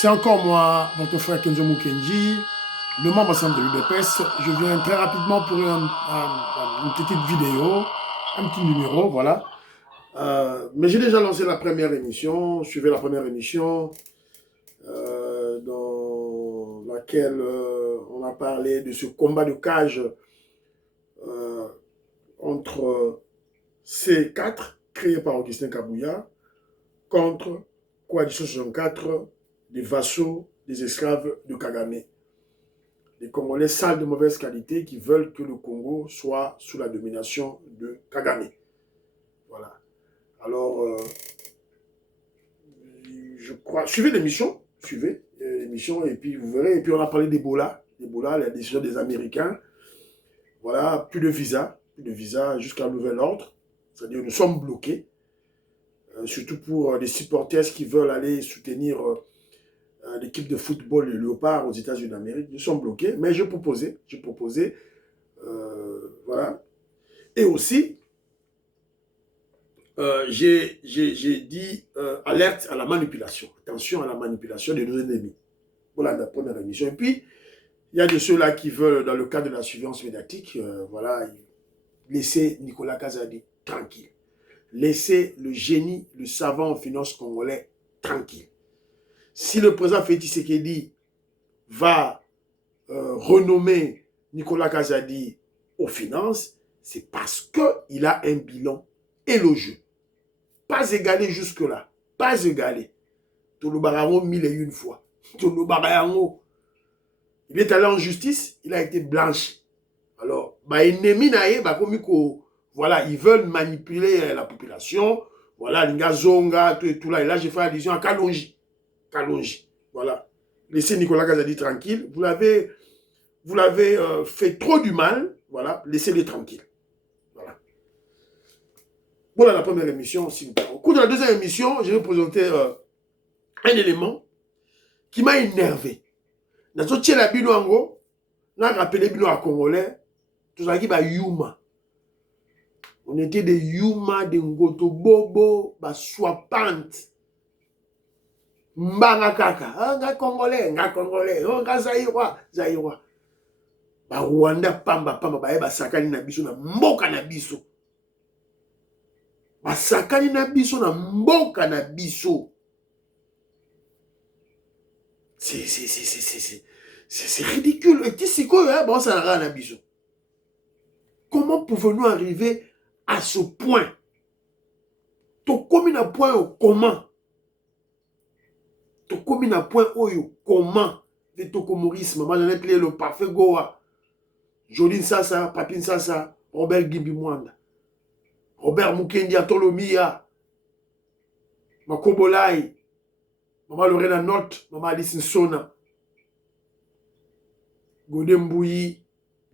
C'est encore moi, votre frère Kenzo Mukenji, le membre ensemble de l'UDPS. Je viens très rapidement pour une petite vidéo, un petit numéro, voilà. Mais j'ai déjà lancé la première émission, suivez la première émission, dans laquelle on a parlé de ce combat de cage euh, entre C4, créé par Augustin Kabouya, contre Coalition 64, des vassaux, des esclaves de Kagame. Les Congolais sales de mauvaise qualité qui veulent que le Congo soit sous la domination de Kagame. Voilà. Alors, je crois... Suivez l'émission, et puis vous verrez. Et puis on a parlé d'Ebola, la décision des Américains. Voilà, plus de visa jusqu'à nouvel ordre. C'est-à-dire nous sommes bloqués. Surtout pour les supporters qui veulent aller soutenir l'équipe de football, le Léopard, aux États-Unis d'Amérique. Nous sommes bloqués, mais j'ai proposé, voilà. Et aussi, j'ai dit alerte à la manipulation. Attention à la manipulation de nos ennemis. Voilà la première émission. Et puis, il y a de ceux-là qui veulent, dans le cadre de la surveillance médiatique, voilà, laisser Nicolas Kazadi tranquille. Laissez le génie, le savant en finance congolais tranquille. Si le président Félix Tshisekedi va renommer Nicolas Kazadi aux finances, c'est parce qu'il a un bilan élogieux. Pas égalé jusque-là. Pas égalé. Tolobarango 1001 fois. Tolobarango, il est allé en justice, il a été blanchi. Alors, ennemi naïe, voilà, ils veulent manipuler la population. Voilà, Linga Zonga, tout et tout là. Et là, j'ai fait allusion à Kalonji. Kalonji. Voilà. Laissez Nicolas Kazadi tranquille. Vous l'avez fait trop du mal. Voilà, laissez-le tranquille. Voilà. Voilà la première émission. Au cours de la deuxième émission, je vais vous présenter un élément qui m'a énervé. Dans ce la bino ango, on a rappelé bino à Congolais, tout ça qui va Yuma. On était des Yuma, des Ngoto Bobo, ba Swapante. Mbanga kaka, nga Congolais, nga Zaïrois. Ba Rwanda pamba, ba sakani na biso na mboka na biso. Ba sakani na biso na mboka na biso. C'est ridicule. Et c'est quoi, bon, ça n'a rien à biso. Comment pouvons-nous arriver à ce point? To komi na point au comment? To komi na point au comment? De tokomorisme. Moi, j'en ai appelé le parfait Goa. Jolin Sasa, Papin Sasa, Robert Gimbi Mwanda, Robert Mukendi Atolomia, Makobolai, Maman Lorena Note, Maman Alice Nsona, Godem Bouyi,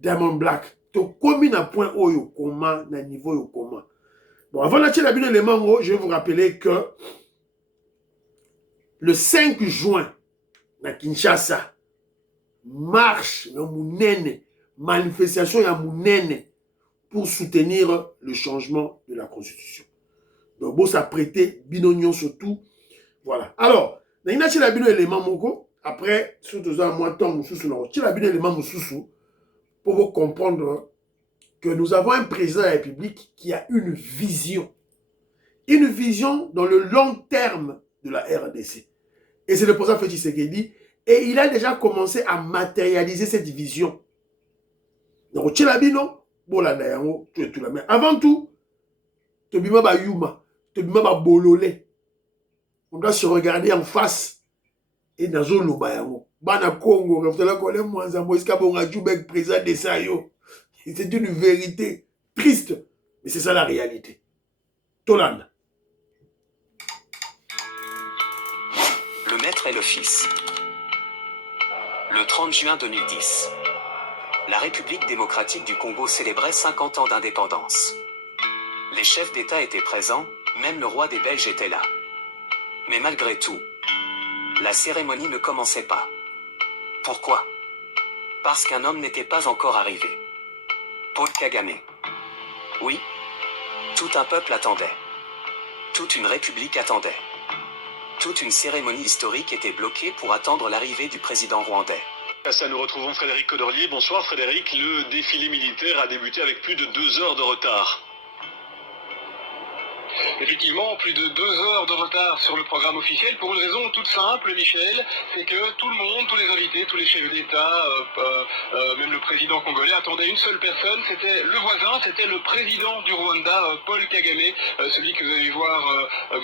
Diamond Black. To komi na point au comment, na niveau au comment. Bon, avant d'acheter la bine élément, je vais vous rappeler que le 5 juin, à Kinshasa, marche ya munene, manifestation ya munene pour soutenir le changement de la constitution. Donc, bon, ça prêtait binognon surtout. Voilà. Alors, dans la bino élément moko, après, surtout à moi, tant moussous, non, la bino élément moussous, pour vous comprendre que nous avons un président de la République qui a une vision dans le long terme de la RDC. Et c'est le président Félix Tshisekedi, et il a déjà commencé à matérialiser cette vision. Donc, Tchelabino, Bolanda yango, tu es tout là. Mais avant tout, Tobima ba Yuma, Tobima ba Bololé. On doit se regarder en face. Et dans le Lobayango. Bana Congo, Raftala Kole Mwanza, Moïska Bonga Djoubek, président de Sayo. C'est une vérité triste, mais c'est ça la réalité. Toland. Le maître et le fils. Le 30 juin 2010. La République démocratique du Congo célébrait 50 ans d'indépendance. Les chefs d'État étaient présents, même le roi des Belges était là. Mais malgré tout, la cérémonie ne commençait pas. Pourquoi? Parce qu'un homme n'était pas encore arrivé. Paul Kagame. Oui, tout un peuple attendait. Toute une république attendait. Toute une cérémonie historique était bloquée pour attendre l'arrivée du président rwandais. Ça, nous retrouvons Frédéric Codorlier. Bonsoir Frédéric, le défilé militaire a débuté avec plus de 2 heures de retard. Effectivement, plus de 2 heures de retard sur le programme officiel pour une raison toute simple, Michel, c'est que tout le monde, tous les invités, tous les chefs d'État, même le président congolais attendait une seule personne, c'était le voisin, c'était le président du Rwanda, Paul Kagame, celui que vous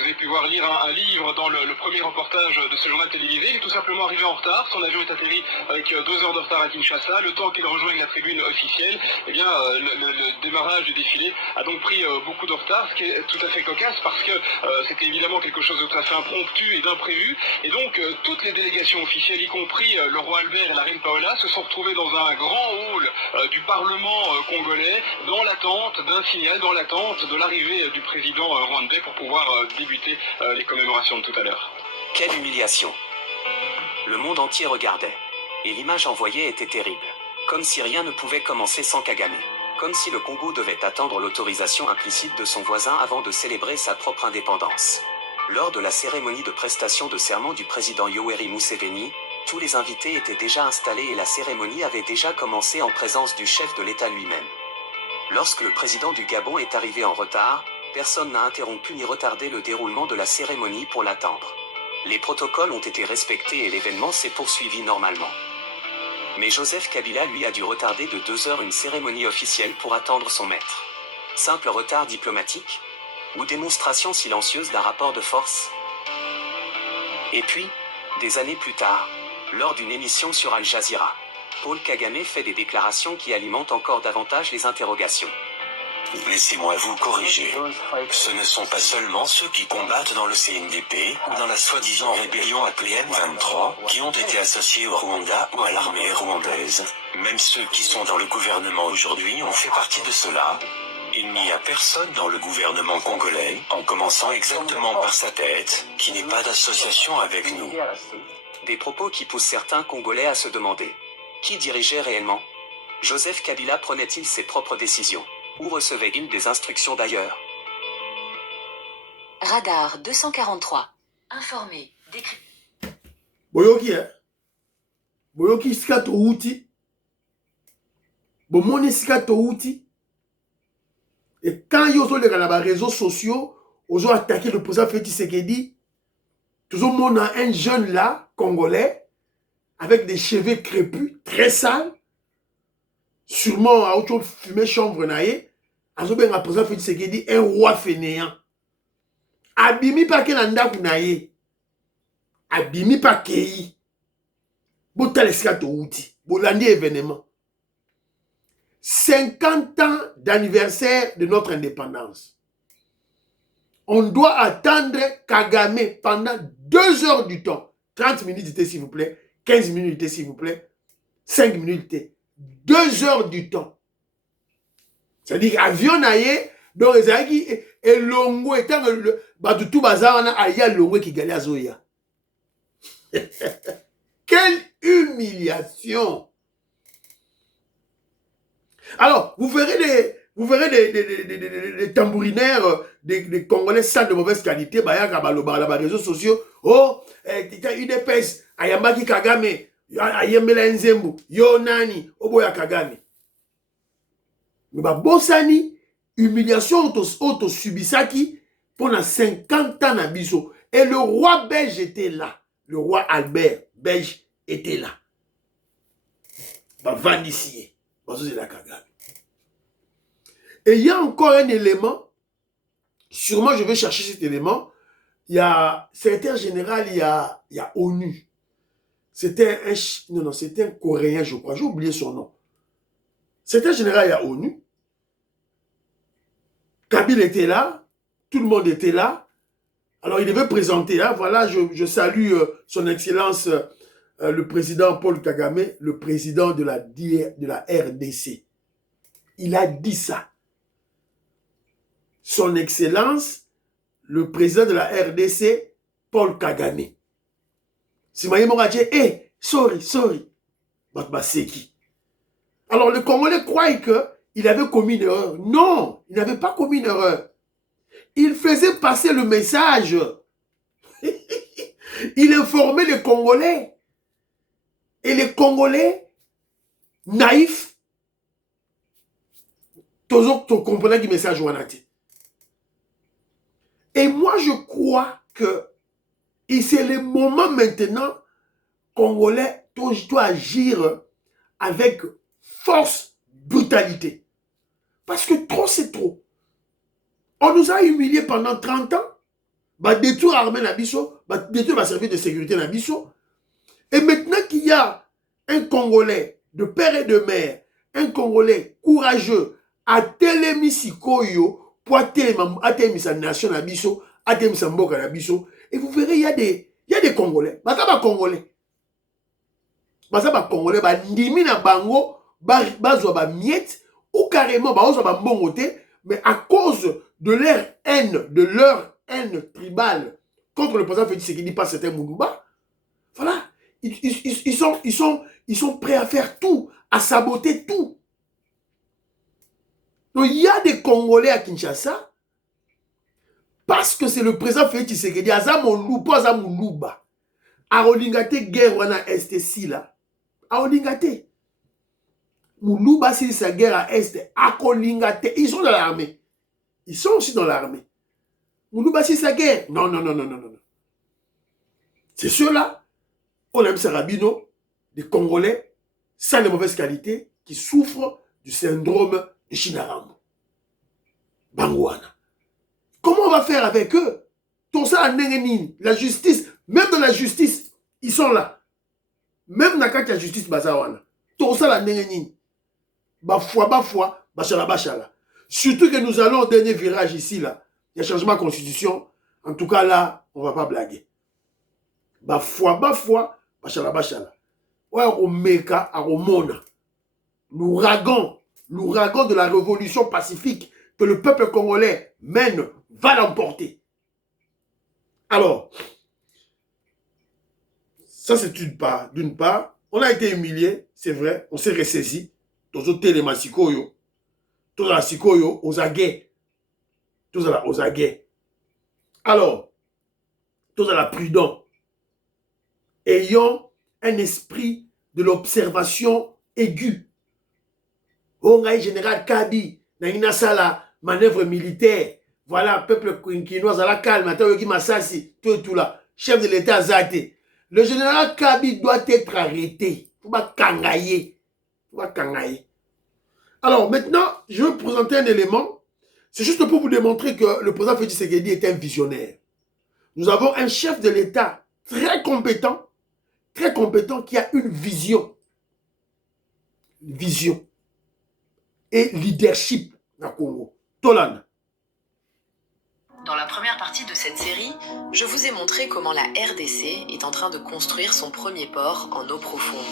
avez pu voir lire un livre dans le premier reportage de ce journal télévisé. Il est tout simplement arrivé en retard, son avion est atterri avec 2 heures de retard à Kinshasa, le temps qu'il rejoigne la tribune officielle, eh bien, le démarrage du défilé a donc pris beaucoup de retard, ce qui est tout à fait cocasse parce que c'était évidemment quelque chose de tout à fait impromptu et d'imprévu. Et donc toutes les délégations officielles, y compris le roi Albert et la reine Paola, se sont retrouvées dans un grand hall du Parlement congolais, dans l'attente d'un signal, dans l'attente de l'arrivée du président rwandais pour pouvoir débuter les commémorations de tout à l'heure. Quelle humiliation! Le monde entier regardait. Et l'image envoyée était terrible. Comme si rien ne pouvait commencer sans Kagame. Comme si le Congo devait attendre l'autorisation implicite de son voisin avant de célébrer sa propre indépendance. Lors de la cérémonie de prestation de serment du président Yoweri Museveni, tous les invités étaient déjà installés et la cérémonie avait déjà commencé en présence du chef de l'État lui-même. Lorsque le président du Gabon est arrivé en retard, personne n'a interrompu ni retardé le déroulement de la cérémonie pour l'attendre. Les protocoles ont été respectés et l'événement s'est poursuivi normalement. Mais Joseph Kabila lui a dû retarder de 2 heures une cérémonie officielle pour attendre son maître. Simple retard diplomatique? Ou démonstration silencieuse d'un rapport de force? Et puis, des années plus tard, lors d'une émission sur Al Jazeera, Paul Kagame fait des déclarations qui alimentent encore davantage les interrogations. Laissez-moi vous corriger. Ce ne sont pas seulement ceux qui combattent dans le CNDP ou dans la soi-disant rébellion appelée M23 qui ont été associés au Rwanda ou à l'armée rwandaise. Même ceux qui sont dans le gouvernement aujourd'hui ont fait partie de cela. Il n'y a personne dans le gouvernement congolais, en commençant exactement par sa tête, qui n'ait pas d'association avec nous. Des propos qui poussent certains Congolais à se demander qui dirigeait réellement? Joseph Kabila prenait-il ses propres décisions? Ou recevait-il des instructions d'ailleurs? Radar 243. Informé. Boyoki, hein? Boyoki skato outi. Bomoni skato outi. Et quand ils ont les réseaux sociaux, ils ont attaqué le président Félix Tshisekedi. Tout le monde a un jeune là, congolais, avec des cheveux crépus, très sales. Sûrement, à autre fumé chambre naïe. Azoben a président Félix Tshisekedi, un roi fainéant. Abimi pa ke nanda kunaye. Abimi pa kei. Bota l'escato outi. Bolandi événement. 50 ans d'anniversaire de notre indépendance. On doit attendre Kagame pendant 2 heures du temps. 30 minutes s'il vous plaît. 15 minutes s'il vous plaît. 5 minutes. 2 heures du temps. C'est-à-dire avion naye donc ezaki elongo etant le batutu bazana aya longo qui gagne azoya. Quelle humiliation. Alors, vous verrez des tambourinaires, des Congolais sans de mauvaise qualité, bayaka baloba la réseaux sociaux. Oh, UDPS, ayambaki Kagame, ayembela nzembu, yo nani, oboya Kagame. Mais bah, Bossani, humiliation auto subisaki pendant 50 ans na biso. Et le roi belge était là. Le roi Albert belge était là. Bah, Vandissier. Bah, c'est la Kagame. Et il y a encore un élément. Sûrement, je vais chercher cet élément. Il y a secrétaire général, il y a ONU. C'était c'était un Coréen, je crois. J'ai oublié son nom. Secrétaire général, il y a ONU. Kabila était là. Tout le monde était là. Alors, il devait présenter là. Voilà, je salue son Excellence, le président Paul Kagame, le président de la RDC. Il a dit ça. Son Excellence, le président de la RDC, Paul Kagame. Simaye Moradje, sorry. Batbaseki. Alors, le Congolais croit qu'il avait commis une erreur. Non, il n'avait pas commis une erreur. Il faisait passer le message. Il informait les Congolais. Et les Congolais, naïfs, toujours comprenez le message Wanati. Et moi, je crois que c'est le moment maintenant, Congolais, doit agir avec force, brutalité. Parce que trop, c'est trop. On nous a humiliés pendant 30 ans. Bah, détruire l'armée Nabiso, bah, détruire le service de sécurité Nabiso. Et maintenant qu'il y a un Congolais de père et de mère, un Congolais courageux, à Télémisikoyo, pour atteindre sa nation Nabiso, atteindre sa mboka Nabiso, et vous verrez, il y a des Congolais. Bah, ça va Congolais. Bah, ça va Congolais, bah, ndimi na bango, bah, ba miette, ou carrément, bah, on va mbongote, mais à cause de leur haine tribale contre le président Félix Tshisekedi par certains Moulouba, voilà, ils sont prêts à faire tout, à saboter tout. Donc il y a des Congolais à Kinshasa, parce que c'est le président Félix Tshisekedi, Aza Moulouba, a olingate guerre wana STC là, a olingate. Moulouba, c'est sa guerre à Est, a olingate, ils sont dans l'armée. Ils sont aussi dans l'armée. Moulouba, c'est sa guerre. Non. C'est ceux-là, on aime Sarabino, des Congolais, sans les mauvaises qualités, qui souffrent du syndrome de Chinarambo. Bangouana. Comment on va faire avec eux? Tout ça à Nengenine, la justice, même dans la justice, ils sont là. Même dans la justice, Bazawana. Tout ça à Nengenine. Bafwa, bachala. Surtout que nous allons au dernier virage ici, là. Il y a changement de constitution. En tout cas, là, on ne va pas blaguer. Bafwa, bachala. Ouais, au Meka, à Romona. L'ouragan de la révolution pacifique que le peuple congolais mène va l'emporter. Alors, ça c'est d'une part, on a été humilié, c'est vrai, on s'est ressaisi. Tous les télémasikoyo, tous les sikoyo, aux aguets. Tous aux aguets. Alors, tous à la prudent. Ayant un esprit de l'observation aiguë. Ongaï général Kabi, Nangina Sala, manœuvre militaire. Voilà, peuple quinois à la calme, attends, Yogi Massassi, tout là. Chef de l'État Zate. Le général Kabi doit être arrêté. Faut pas kangailler. Alors maintenant, je vais vous présenter un élément. C'est juste pour vous démontrer que le président Félix Tshisekedi est un visionnaire. Nous avons un chef de l'État très compétent qui a une vision. Vision. Et leadership dans le Congo. Tolan. Dans la première partie de cette série, je vous ai montré comment la RDC est en train de construire son premier port en eau profonde.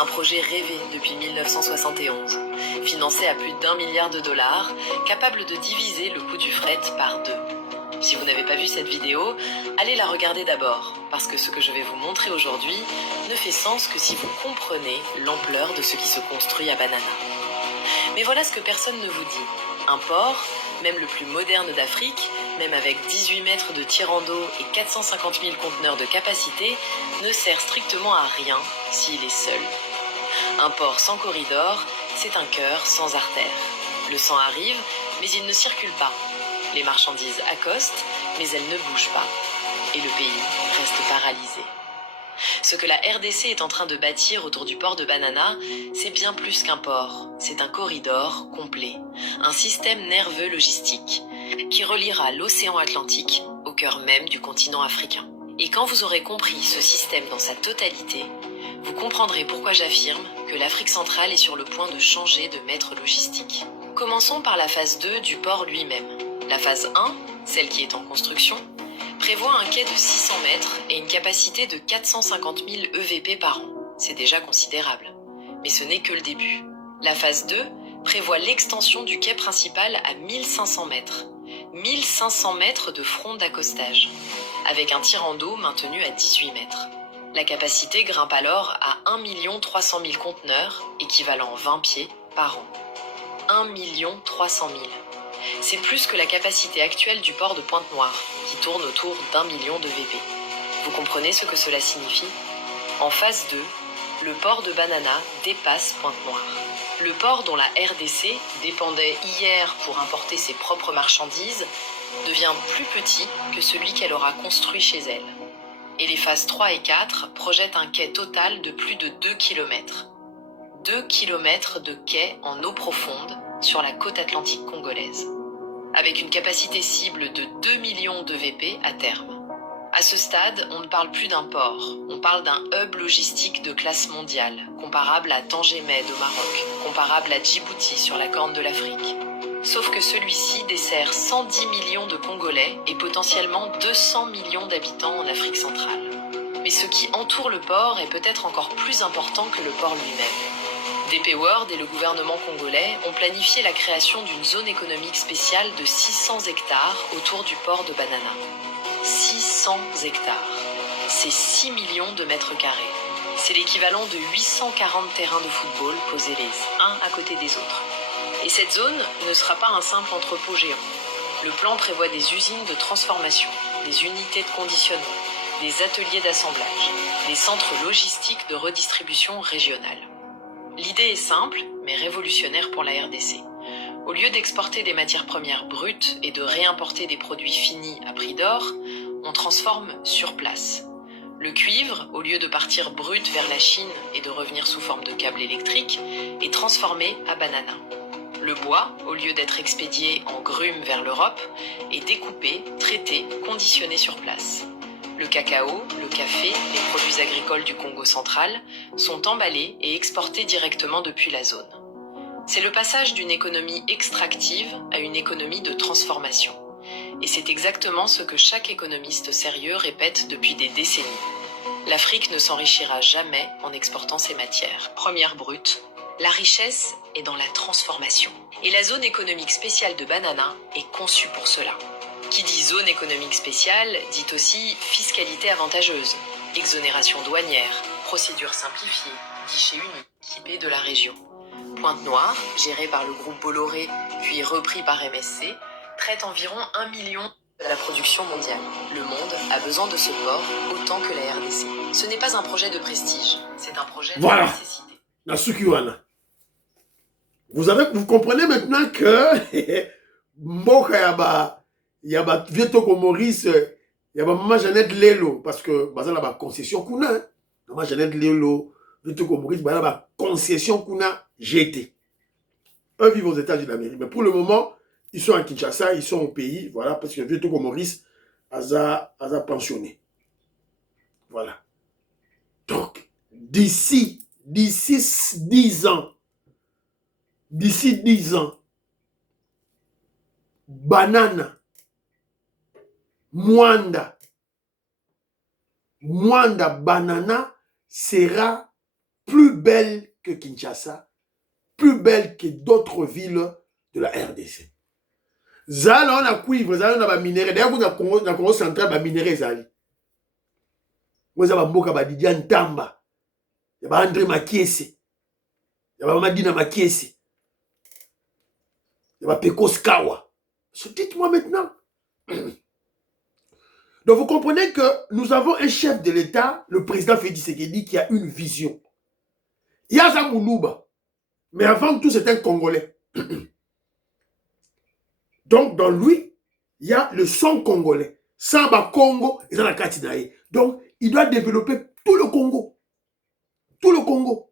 Un projet rêvé depuis 1971, financé à plus d'1 milliard de dollars, capable de diviser le coût du fret par 2. Si vous n'avez pas vu cette vidéo, allez la regarder d'abord, parce que ce que je vais vous montrer aujourd'hui ne fait sens que si vous comprenez l'ampleur de ce qui se construit à Banana. Mais voilà ce que personne ne vous dit. Un port, même le plus moderne d'Afrique, même avec 18 mètres de tirant d'eau et 450 000 conteneurs de capacité, ne sert strictement à rien s'il est seul. Un port sans corridor, c'est un cœur sans artère. Le sang arrive, mais il ne circule pas. Les marchandises accostent, mais elles ne bougent pas. Et le pays reste paralysé. Ce que la RDC est en train de bâtir autour du port de Banana, c'est bien plus qu'un port. C'est un corridor complet, un système nerveux logistique qui reliera l'océan Atlantique au cœur même du continent africain. Et quand vous aurez compris ce système dans sa totalité, vous comprendrez pourquoi j'affirme que l'Afrique centrale est sur le point de changer de maître logistique. Commençons par la phase 2 du port lui-même. La phase 1, celle qui est en construction, prévoit un quai de 600 mètres et une capacité de 450 000 EVP par an. C'est déjà considérable. Mais ce n'est que le début. La phase 2 prévoit l'extension du quai principal à 1500 mètres. 1500 mètres de front d'accostage, avec un tirant d'eau maintenu à 18 mètres. La capacité grimpe alors à 1 300 000 conteneurs, équivalent 20 pieds, par an. 1 300 000. C'est plus que la capacité actuelle du port de Pointe-Noire, qui tourne autour d'1 million de VP. Vous comprenez ce que cela signifie? En phase 2, le port de Banana dépasse Pointe-Noire. Le port dont la RDC dépendait hier pour importer ses propres marchandises devient plus petit que celui qu'elle aura construit chez elle. Et les phases 3 et 4 projettent un quai total de plus de 2 km. 2 km de quai en eau profonde sur la côte atlantique congolaise, avec une capacité cible de 2 millions de VP à terme. À ce stade, on ne parle plus d'un port, on parle d'un hub logistique de classe mondiale, comparable à Tanger Med au Maroc, comparable à Djibouti sur la Corne de l'Afrique. Sauf que celui-ci dessert 110 millions de Congolais et potentiellement 200 millions d'habitants en Afrique centrale. Mais ce qui entoure le port est peut-être encore plus important que le port lui-même. DP World et le gouvernement congolais ont planifié la création d'une zone économique spéciale de 600 hectares autour du port de Banana. 600 hectares. C'est 6 millions de mètres carrés. C'est l'équivalent de 840 terrains de football posés les uns à côté des autres. Et cette zone ne sera pas un simple entrepôt géant. Le plan prévoit des usines de transformation, des unités de conditionnement, des ateliers d'assemblage, des centres logistiques de redistribution régionale. L'idée est simple, mais révolutionnaire pour la RDC. Au lieu d'exporter des matières premières brutes et de réimporter des produits finis à prix d'or, on transforme sur place. Le cuivre, au lieu de partir brut vers la Chine et de revenir sous forme de câbles électriques, est transformé à banana. Le bois, au lieu d'être expédié en grumes vers l'Europe, est découpé, traité, conditionné sur place. Le cacao, le café, les produits agricoles du Congo central sont emballés et exportés directement depuis la zone. C'est le passage d'une économie extractive à une économie de transformation. Et c'est exactement ce que chaque économiste sérieux répète depuis des décennies. L'Afrique ne s'enrichira jamais en exportant ses matières premières brutes. La richesse est dans la transformation. Et la zone économique spéciale de Banana est conçue pour cela. Qui dit zone économique spéciale dit aussi fiscalité avantageuse, exonération douanière, procédure simplifiée, guichet unique, typé de la région. Pointe-Noire, gérée par le groupe Bolloré, puis repris par MSC, traite environ 1 million de la production mondiale. Le monde a besoin de ce port autant que la RDC. Ce n'est pas un projet de prestige, c'est un projet de nécessité. Nasukiwana. Vous comprenez maintenant que Mboka Yaba Vietoko Maurice, Yaba Maman Jeannette Lelo, parce que Bazala ba concession kuna, Maman Jeannette Lelo, Vietoko Maurice, Bazala ba concession kuna, GT. Eux vivent aux États-Unis d'Amérique, mais pour le moment, ils sont à Kinshasa, ils sont au pays, voilà, parce que Vietoko Maurice a pensionné. Voilà. Donc, d'ici 10 ans, Banana, Mwanda Banana sera plus belle que Kinshasa, plus belle que d'autres villes de la RDC. Zala on a cuivre, zala on a minéraux. D'ailleurs, vous avez dans Congo central, ba minéraux zali. Vous avez Mboka Badidia Ntamba, il y a André Makiese, il y a Madina Makiese, il y a Pekos Kawa. Dites-moi maintenant. Donc vous comprenez que nous avons un chef de l'État, le président Félix Tshisekedi, qui a une vision. Il y a Zamoulouba, mais avant tout c'est un Congolais. Donc dans lui, il y a le son congolais. Samba Congo et dans la Katinaï. Donc il doit développer tout le Congo. Tout le Congo.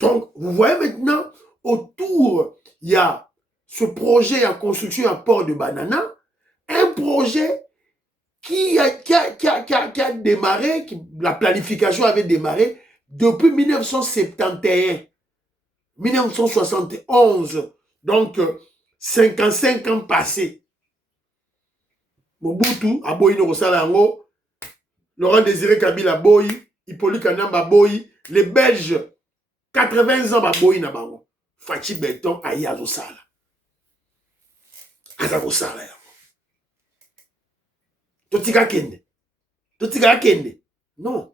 Donc vous voyez maintenant, autour, il y a ce projet en construction à port de Banana, un projet qui a démarré, la planification avait démarré depuis 1971, 1971, donc 55 ans passés. Mobutu, Aboyi Norosalango, Laurent Désiré Kabila Boyi, Hippolyte Kanamba Boyi, les Belges, 80 ans Boyi Nabango, Fachi Beton, Ayazo Sala. Ayazo Sala. Totika Kende. Non.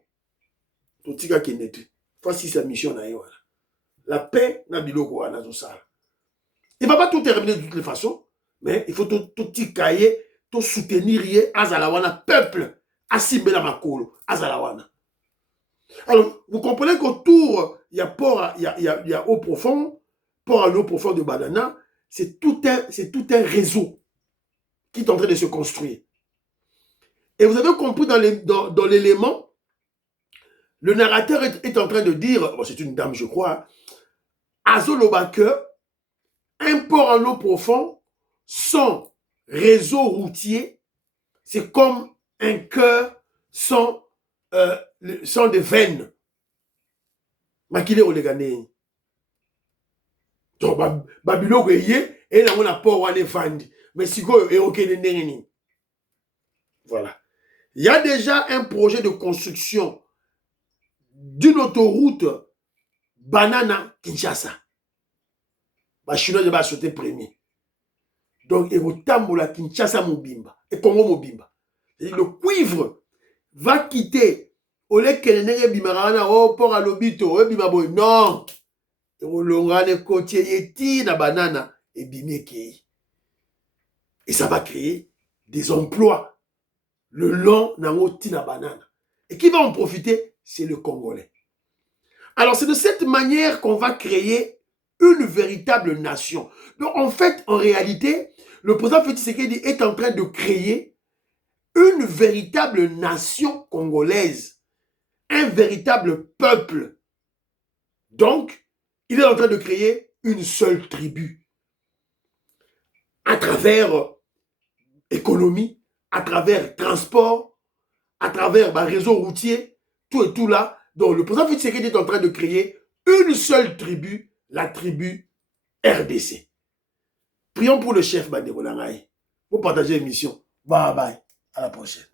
Totika Kende. Voici sa mission. La paix n'a biloko Ayazo Sala. Il ne va pas tout terminer de toutes les façons, mais il faut tout cahier, tout soutenir Azalawana peuple Asibela Makolo, Azalawana. Alors, vous comprenez qu'autour, il y a port, il y a eau profond, port à l'eau profonde de Banana, c'est tout un réseau qui est en train de se construire. Et vous avez compris dans l'élément, le narrateur est en train de dire, bon, c'est une dame, je crois, Azolobake, un port en eau profond, sans réseau routier, c'est comme un cœur sans des veines. Makile Olegane. Donc, Babylone, et là, on a port à l'éfandi. Mais si vous avez voilà. Il y a déjà un projet de construction d'une autoroute Banana-Kinshasa. Les Chinois vont sauter premier. Donc, il y a Kinshasa Mobimba et Congo Mobimba. Le cuivre va quitter Ole Kenenere Bimarana, oh, port à l'obito, oh, Bimaboy. Non! Et on l'ongane côtier yeti na banana et bimeke. Et ça va créer des emplois le long na banane. Et qui va en profiter? C'est le Congolais. Alors, c'est de cette manière qu'on va créer une véritable nation. Donc, en fait, en réalité, le président Félix Tshisekedi est en train de créer une véritable nation congolaise, un véritable peuple. Donc, il est en train de créer une seule tribu à travers économie, à travers transport, à travers réseau routier, tout et tout là. Donc, le président Félix Tshisekedi est en train de créer une seule tribu, la tribu RDC. Prions pour le chef Bandeko Langaï. Vous partagez l'émission. Bye bye. À la prochaine.